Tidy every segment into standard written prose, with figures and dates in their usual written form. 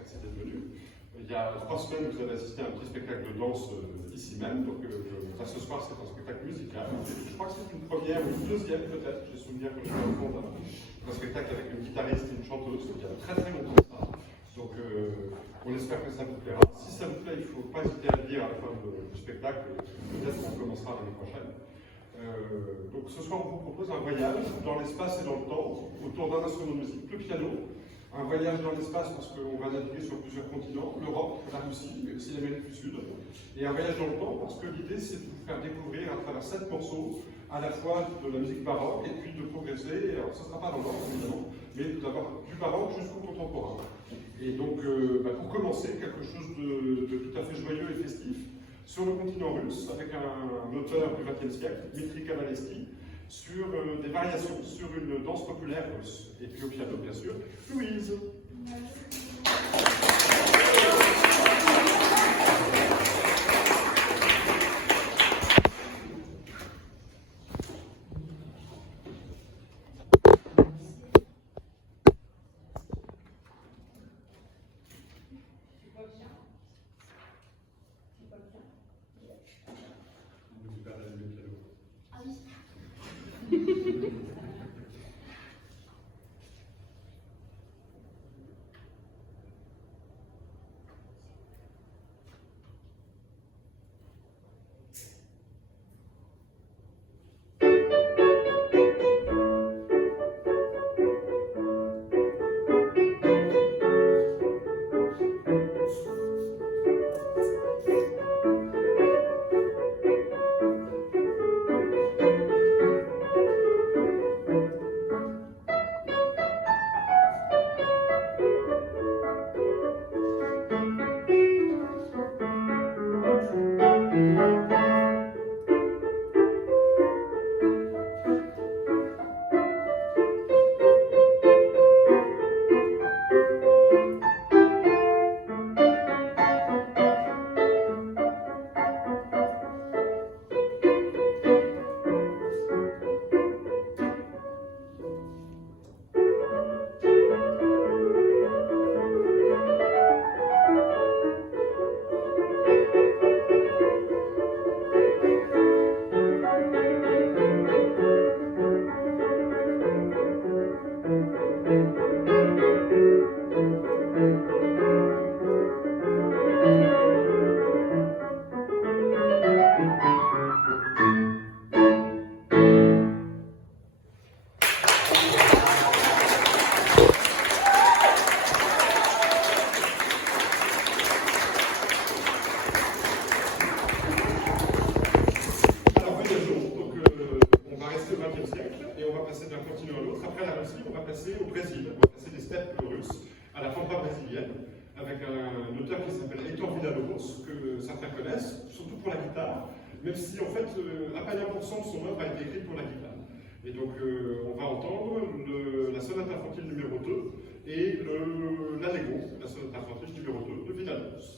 Merci d'être venu. Il y a 3 semaines, vous avez assisté à un petit spectacle de danse ici même. Donc, ce soir, c'est un spectacle musical. Je crois que c'est une première ou une deuxième, peut-être. J'ai souvenir que j'étais au fond d'un spectacle avec une guitariste et une chanteuse, il y a très très longtemps ça. Donc, on espère que ça vous plaira. Si ça vous plaît, il ne faut pas hésiter à le dire à la fin du spectacle. Peut-être qu'on commencera l'année prochaine. Donc, ce soir, on vous propose un voyage dans l'espace et dans le temps autour d'un instrument de musique, le piano. Un voyage dans l'espace parce qu'on va naviguer sur plusieurs continents, l'Europe, la Russie, mais aussi l'Amérique du Sud. Et un voyage dans le temps parce que l'idée c'est de vous faire découvrir à travers 7 morceaux à la fois de la musique baroque et puis de progresser. Alors ce ne sera pas dans l'ordre évidemment, mais d'abord du baroque jusqu'au contemporain. Et donc pour commencer, quelque chose de tout à fait joyeux et festif sur le continent russe avec un auteur du XXe siècle, Dmitri Kabalevski, sur des variations sur une danse populaire russe. Et puis au piano, bien sûr, Louise. Même si en fait, à peine 1% de son œuvre a été écrite pour la guitare. Et donc on va entendre la sonate infantile numéro 2 et l'allegro, la sonate infantile numéro 2 de Villa-Lobos.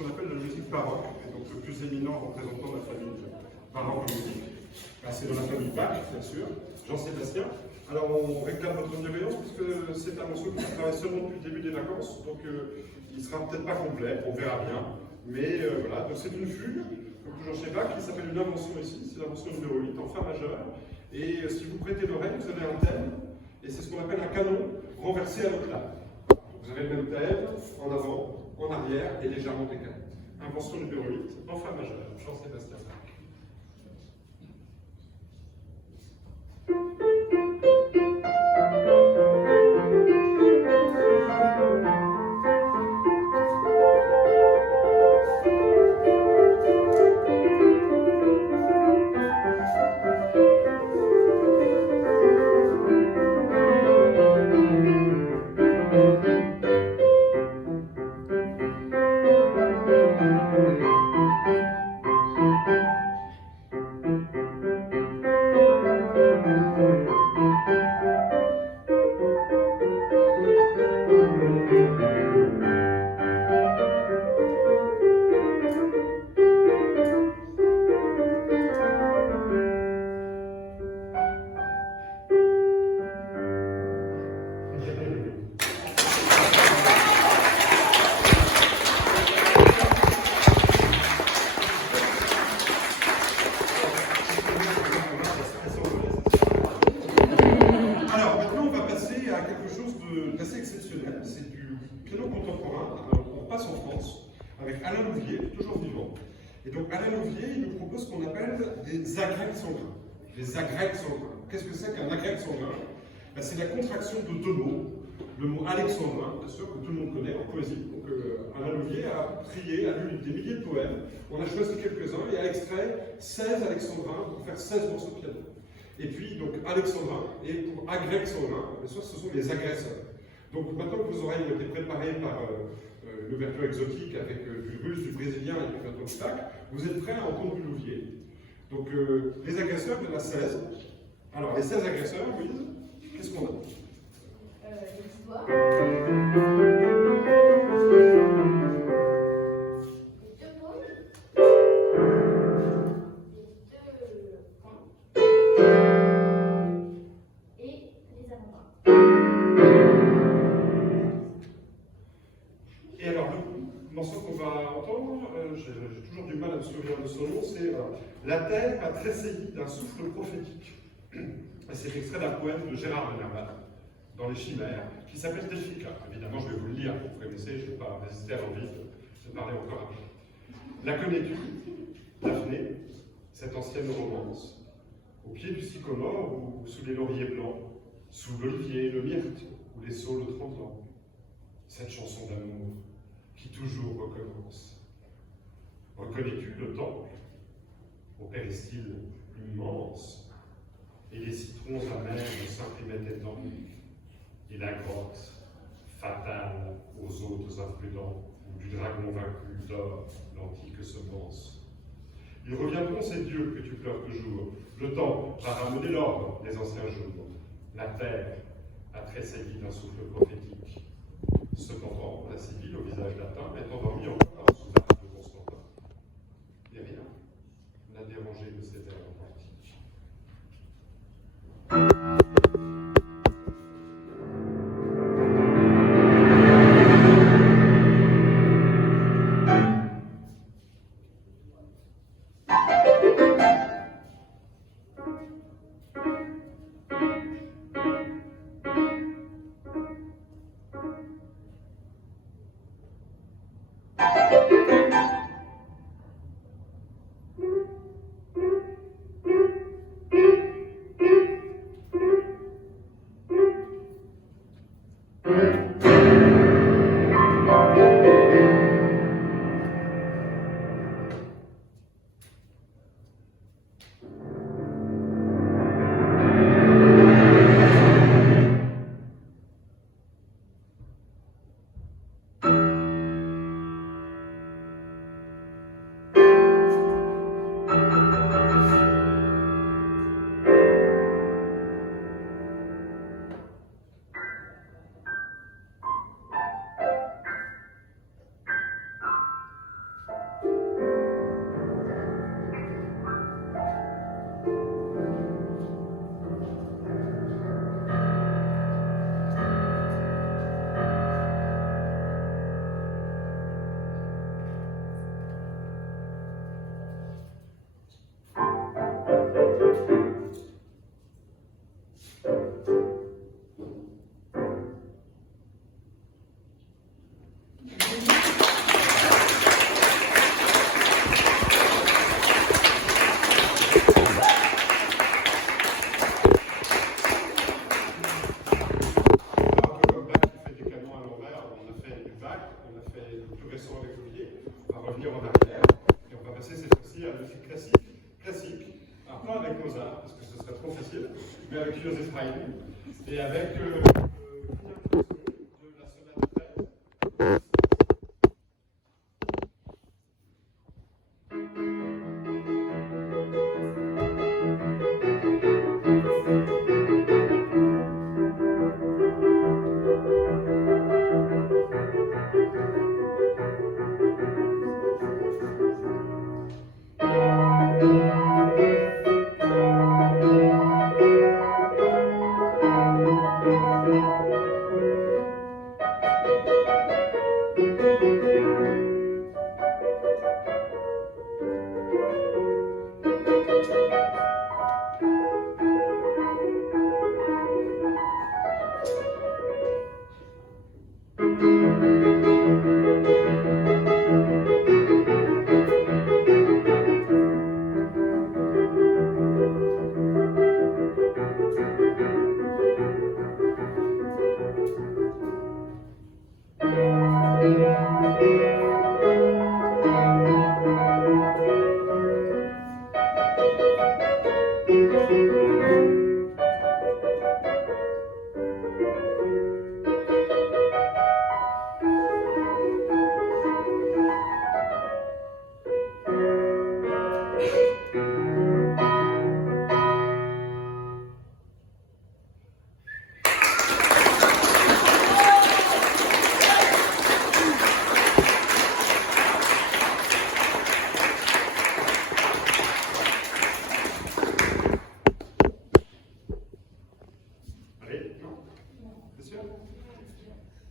qu'on appelle la musique baroque, et donc le plus éminent représentant de la famille baroque de musique. C'est dans la famille Bach, bien sûr, Jean-Sébastien. Alors on réclame votre bienveillance parce que c'est un morceau qui travaille seulement depuis le début des vacances, donc il sera peut-être pas complet, on verra bien. Mais voilà, donc c'est une fugue, comme toujours chez Bach, qui s'appelle une invention ici, c'est l'invention numéro 8 en Fa majeur. Et si vous prêtez l'oreille, vous avez un thème, et c'est ce qu'on appelle un canon renversé à l'octave. Vous avez le même thème, en avant, en arrière, et légèrement décalé. Invention numéro 8 en Fa majeur, Jean-Sébastien Bach. Assez exceptionnel, c'est du piano contemporain. Alors, on passe en France avec Alain Louvier, toujours vivant. Et donc Alain Louvier, il nous propose ce qu'on appelle des agrègues sanguins. Les agrègues sanguins. Qu'est-ce que c'est qu'un agrègue sanguin? C'est la contraction de deux mots. Le mot alexandrin, bien sûr, que tout le monde connaît en poésie. Donc Alain Louvier a trié, a lu des milliers de poèmes. On a choisi quelques-uns et a extrait 16 alexandrins pour faire 16 morceaux de piano. Et puis, donc, alexandrin, et pour agrègue sanguin, bien sûr, ce sont les agresseurs. Donc maintenant que vos oreilles ont été préparées par l'ouverture exotique avec du russe, du brésilien et puis bientôt du Bach, vous êtes prêts à entendre du Louvier. Donc les agresseurs, il y en a 16. Alors les 16 agresseurs, Louise, qu'est-ce qu'on a? L'histoire. J'ai toujours du mal à me souvenir de son nom, c'est La terre a tressailli d'un souffle prophétique. Et c'est extrait d'un poème de Gérard de Nerval, dans Les Chimères, qui s'appelle Delphica. Évidemment, je vais vous le lire, vous connaissez, je ne vais pas résister à l'envie de parler encore après. La connais-tu, Daphné, cette ancienne romance, au pied du sycomore ou sous les lauriers blancs, sous l'olivier, le myrte ou les saules de 30 ans, cette chanson d'amour qui toujours recommence. Reconnais-tu le temple, au péristyle immense, et les citrons amers de Saint-Primet étang, et la grotte, fatale aux hôtes imprudents, où du dragon vaincu dort l'antique semence. Ils reviendront ces dieux que tu pleures toujours. Le temps va ramener l'ordre des anciens jours. La terre a tressailli d'un souffle prophétique. Cependant, la Sibylle, au visage latin, est endormie encore sous l'arbre de Constantin. Et rien n'a dérangé de ces vers antiques. le plus récent avec Olivier. On va revenir en arrière et on va passer cette fois-ci à la musique classique. Classique, alors pas avec Mozart, parce que ce serait trop facile, mais avec Joseph Haydn et avec de la sonate 13.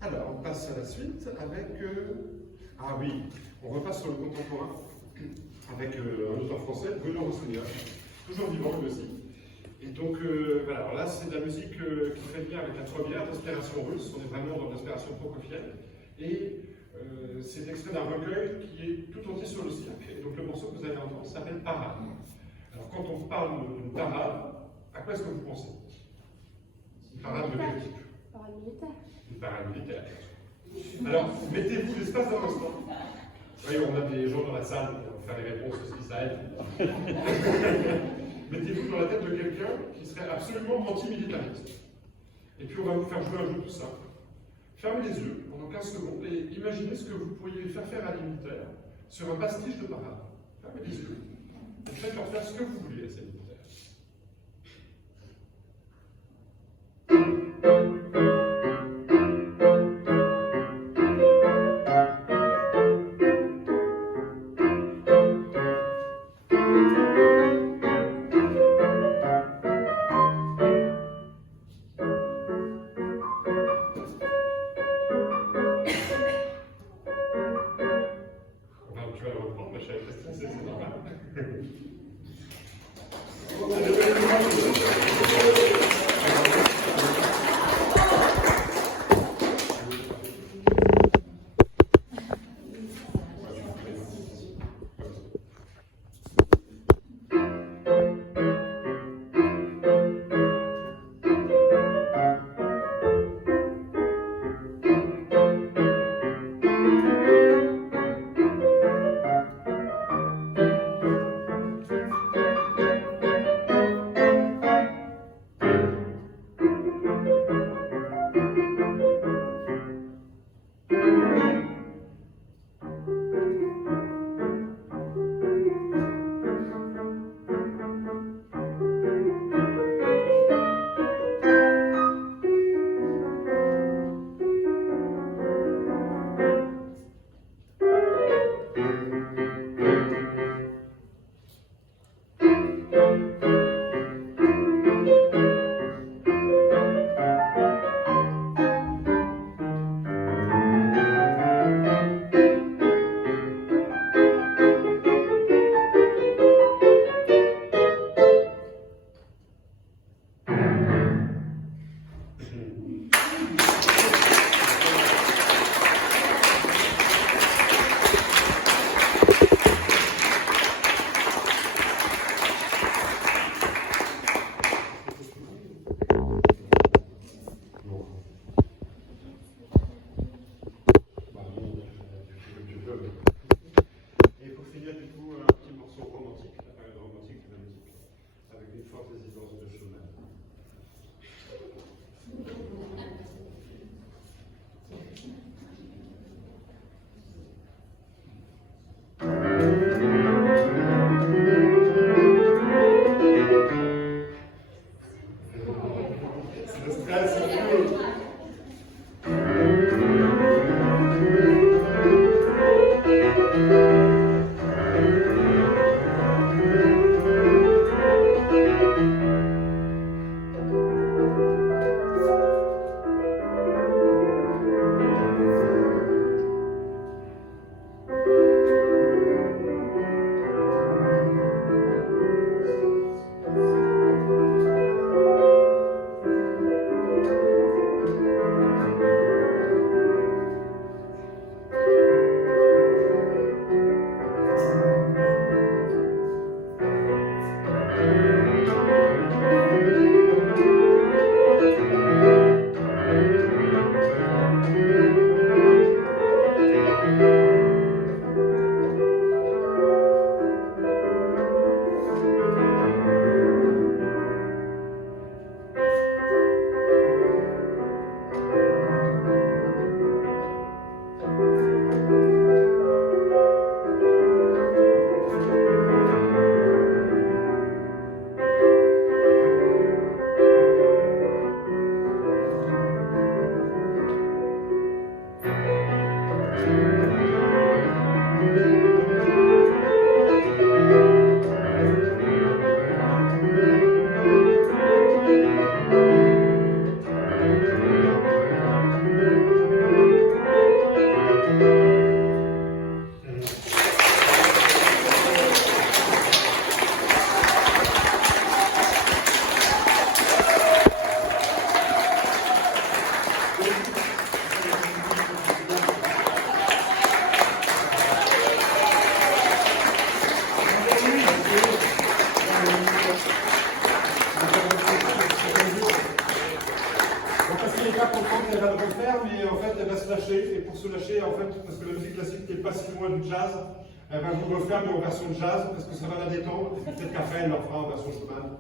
Alors, on passe à la suite avec... Ah oui, on repasse sur le contemporain avec un auteur français, Benoît Rossinier, toujours vivant lui aussi. Et donc, voilà, alors là, c'est de la musique qui fait lien avec la première, d'inspiration russe. On est vraiment dans l'inspiration prokofiev. Et c'est extrait d'un recueil qui est tout entier sur le cirque. Et donc, le morceau que vous allez entendre s'appelle Parade. Alors, quand on parle d'une parade, à quoi est-ce que vous pensez? Une parade de quel type? Parade militaire. Une parade militaire. Alors, mettez-vous l'espace d'un instant. Oui, on a des gens dans la salle pour faire les réponses aussi, ça aide. Mettez-vous dans la tête de quelqu'un qui serait absolument anti-militariste. Et puis on va vous faire jouer un jeu tout simple. Fermez les yeux pendant 15 secondes et imaginez ce que vous pourriez faire à des militaires sur un pastiche de parade. Fermez les yeux et faites-leur faire ce que vous voulez à ces militaires. Tu vas le reprendre, ma chère Christine, c'est normal. Et pour finir, du coup, un petit morceau romantique, la période romantique de la musique, avec une forte résidence de Schumann. Le stress, c'est cool. Elle va le refaire, mais en fait, elle va se lâcher. Et pour se lâcher, en fait, parce que la musique classique n'est pas si loin du jazz, elle va vous refaire, mais en version jazz, parce que ça va la détendre. Et peut-être qu'après, elle le fera en version Schumann.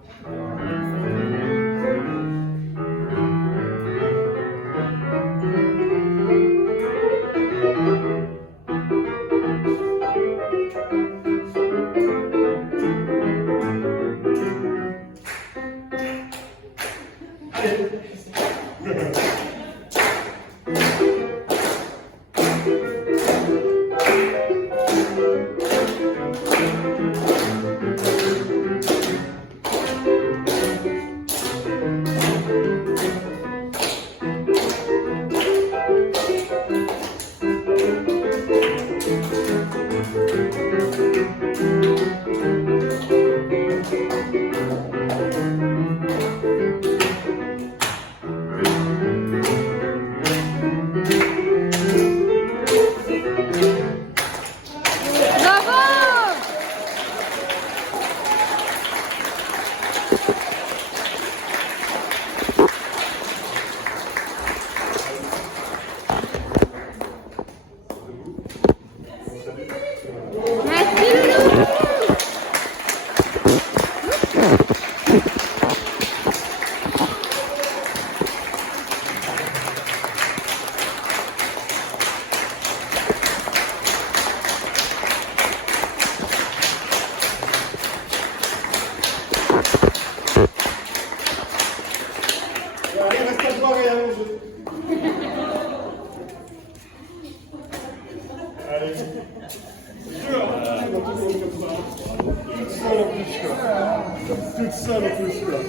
Allez, reste à boire et à manger. Allez. Toute seule en plus, quoi.